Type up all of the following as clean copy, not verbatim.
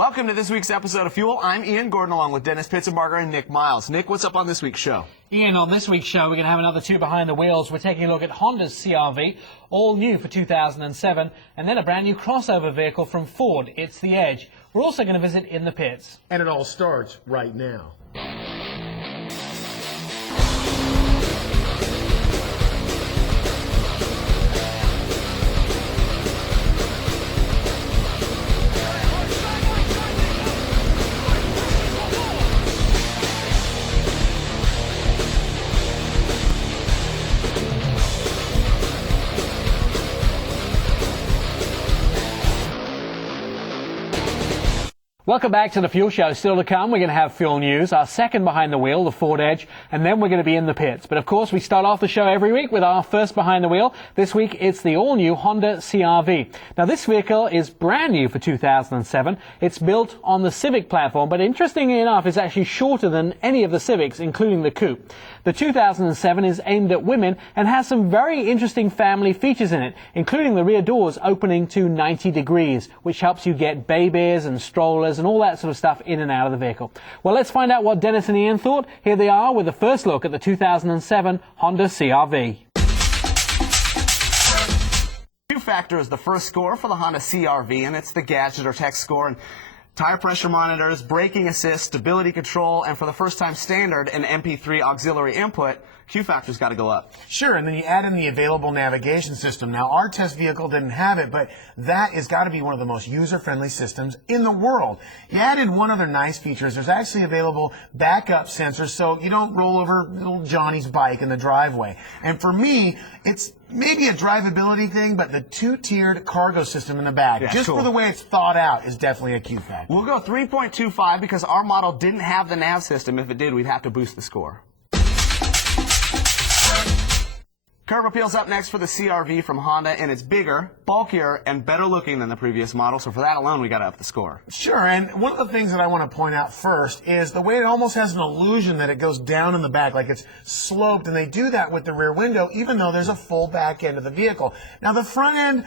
Welcome to this week's episode of Fuel. I'm Ian Gordon along with Dennis Pitzenbarger and Nick Miles. Nick, what's up on this week's show? Ian, on this week's show, we're going to have another two behind the wheels. We're taking a look at Honda's CRV, all new for 2007, and then a brand new crossover vehicle from Ford. It's the Edge. We're also going to visit in the pits. And it all starts right now. Welcome back to the Fuel Show. Still to come, we're going to have fuel news, our second behind the wheel, the Ford Edge, and then we're going to be in the pits. But of course, we start off the show every week with our first behind the wheel. This week, it's the all-new Honda CRV. Now, this vehicle is brand new for 2007. It's built on the Civic platform, but interestingly enough, it's actually shorter than any of the Civics, including the coupe. The 2007 is aimed at women and has some very interesting family features in it, including the rear doors opening to 90 degrees, which helps you get babies and strollers and all that sort of stuff in and out of the vehicle. Well, let's find out what Dennis and Ian thought. Here they are with the first look at the 2007 Honda CRV. Q-Factor is the first score for the Honda CRV, and it's the gadget or tech score. And tire pressure monitors, braking assist, stability control, and for the first time standard, an MP3 auxiliary input. Q-Factor's got to go up. Sure, and then you add in the available navigation system. Now, our test vehicle didn't have it, but that has got to be one of the most user-friendly systems in the world. You added one other nice feature. There's actually available backup sensors, so you don't roll over little Johnny's bike in the driveway. And for me, it's maybe a drivability thing, but the two-tiered cargo system in the back, just cool. For the way it's thought out, is definitely a Q-Factor. We'll go 3.25 because our model didn't have the nav system. If it did, we'd have to boost the score. Curb Appeal's up next for the CRV from Honda, and it's bigger, bulkier, and better looking than the previous model, so for that alone, we got to up the score. Sure, and one of the things that I want to point out first is the way it almost has an illusion that it goes down in the back, like it's sloped, and they do that with the rear window, even though there's a full back end of the vehicle. Now, the front end,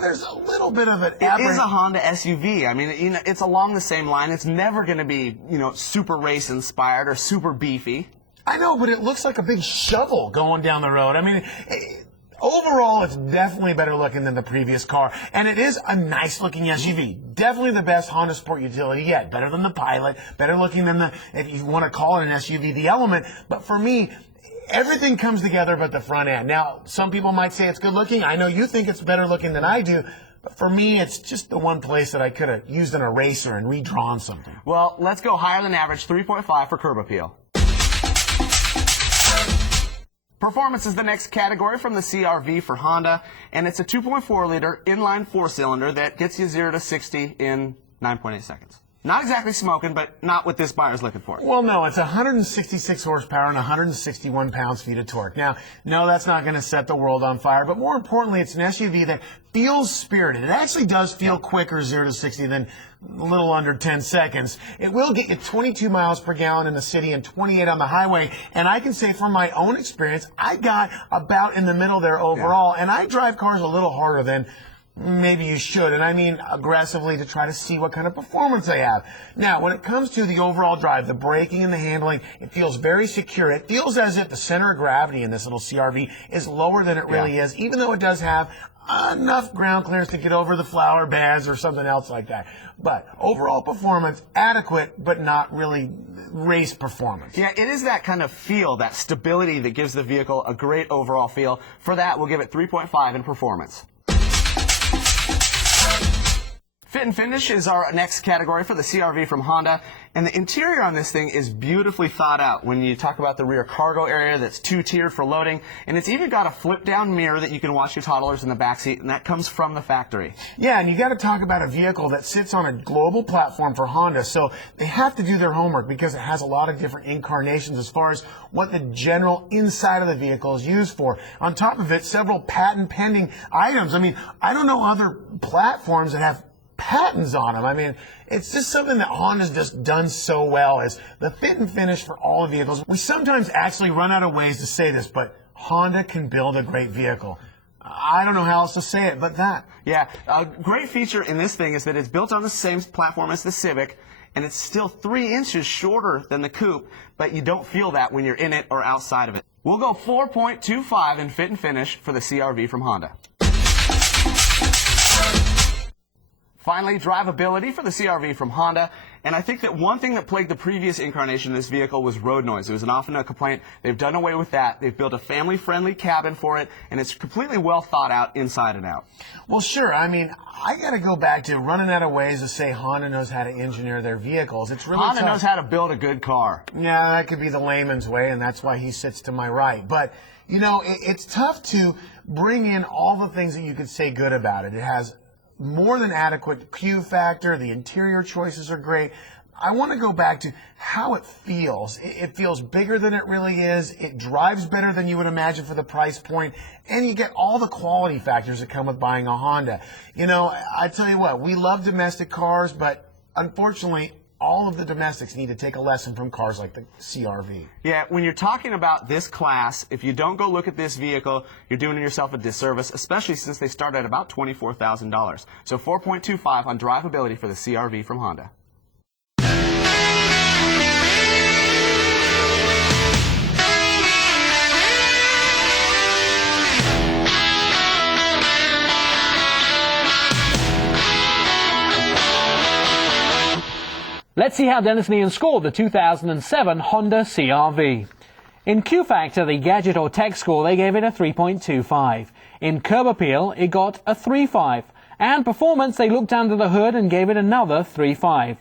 there's a little bit of an It is a Honda SUV. I mean, it's along the same line. It's never going to be, super race-inspired or super beefy. I know, but it looks like a big shovel going down the road. I mean, overall, it's definitely better looking than the previous car. And it is a nice looking SUV. Definitely the best Honda Sport utility yet. Better than the Pilot. Better looking than the, if you want to call it an SUV, the Element. But for me, everything comes together but the front end. Now, some people might say it's good looking. I know you think it's better looking than I do. But for me, it's just the one place that I could have used an eraser and redrawn something. Well, let's go higher than average, 3.5 for Curb Appeal. Performance is the next category from the CRV for Honda, and it's a 2.4-liter inline four-cylinder that gets you 0 to 60 in 9.8 seconds. Not exactly smoking, but not what this buyer's looking for. Well, no, it's 166 horsepower and 161 pounds-feet of torque. Now, no, that's not going to set the world on fire, but more importantly, it's an SUV that feels spirited. It actually does feel quicker 0 to 60 than a little under 10 seconds. It will get you 22 miles per gallon in the city and 28 on the highway, and I can say from my own experience, I got about in the middle there overall, and I drive cars a little harder than maybe you should, and I mean aggressively to try to see what kind of performance they have. Now, when it comes to the overall drive, the braking and the handling, it feels very secure. It feels as if the center of gravity in this little CRV is lower than it really is, even though it does have enough ground clearance to get over the flower beds or something else like that. But overall performance, adequate, but not really race performance. Yeah, it is that kind of feel, that stability that gives the vehicle a great overall feel. For that, we'll give it 3.5 in performance. Fit and finish is our next category for the CRV from Honda, and the interior on this thing is beautifully thought out when you talk about the rear cargo area that's two-tiered for loading, and it's even got a flip-down mirror that you can watch your toddlers in the backseat, and that comes from the factory. Yeah, and you got to talk about a vehicle that sits on a global platform for Honda, so they have to do their homework because it has a lot of different incarnations as far as what the general inside of the vehicle is used for. On top of it, several patent-pending items. I mean, I don't know other platforms that have patents on them. I mean, it's just something that Honda's just done so well, is the fit and finish for all the vehicles. We sometimes actually run out of ways to say this, but Honda can build a great vehicle. I don't know how else to say it but that. Yeah, a great feature in this thing is that it's built on the same platform as the Civic, and it's still 3 inches shorter than the Coupe, but you don't feel that when you're in it or outside of it. We'll go 4.25 in fit and finish for the CRV from Honda. Finally, drivability for the CRV from Honda. And I think that one thing that plagued the previous incarnation of this vehicle was road noise. It was often a complaint. They've done away with that. They've built a family-friendly cabin for it, and it's completely well thought out inside and out. Well, sure. I mean, I got to go back to running out of ways to say Honda knows how to engineer their vehicles. It's really Honda tough. knows how to build a good car. Yeah, that could be the layman's way, and that's why he sits to my right. But, you know, it's tough to bring in all the things that you could say good about it. It has more than adequate Q factor. The interior choices are great. I want to go back to how it feels. It feels bigger than it really is. It drives better than you would imagine for the price point. And you get all the quality factors that come with buying a Honda. You know, I tell you what, we love domestic cars, but unfortunately, all of the domestics need to take a lesson from cars like the CRV. Yeah, when you're talking about this class, if you don't go look at this vehicle, you're doing yourself a disservice, especially since they start at about $24,000. So 4.25 on drivability for the CRV from Honda. Let's see how Dennis and Ian scored the 2007 Honda CRV. In Q Factor, the gadget or tech score, they gave it a 3.25. In curb appeal, it got a 3.5. And performance, they looked under the hood and gave it another 3.5.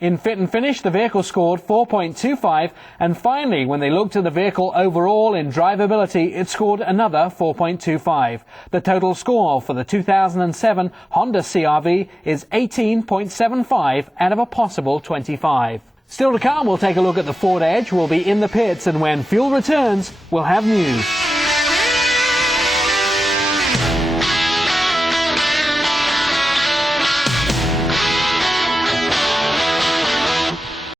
In fit and finish, the vehicle scored 4.25, and finally, when they looked at the vehicle overall in drivability, it scored another 4.25. The total score for the 2007 Honda CRV is 18.75 out of a possible 25. Still to come, we'll take a look at the Ford Edge. We'll be in the pits, and when fuel returns, we'll have news.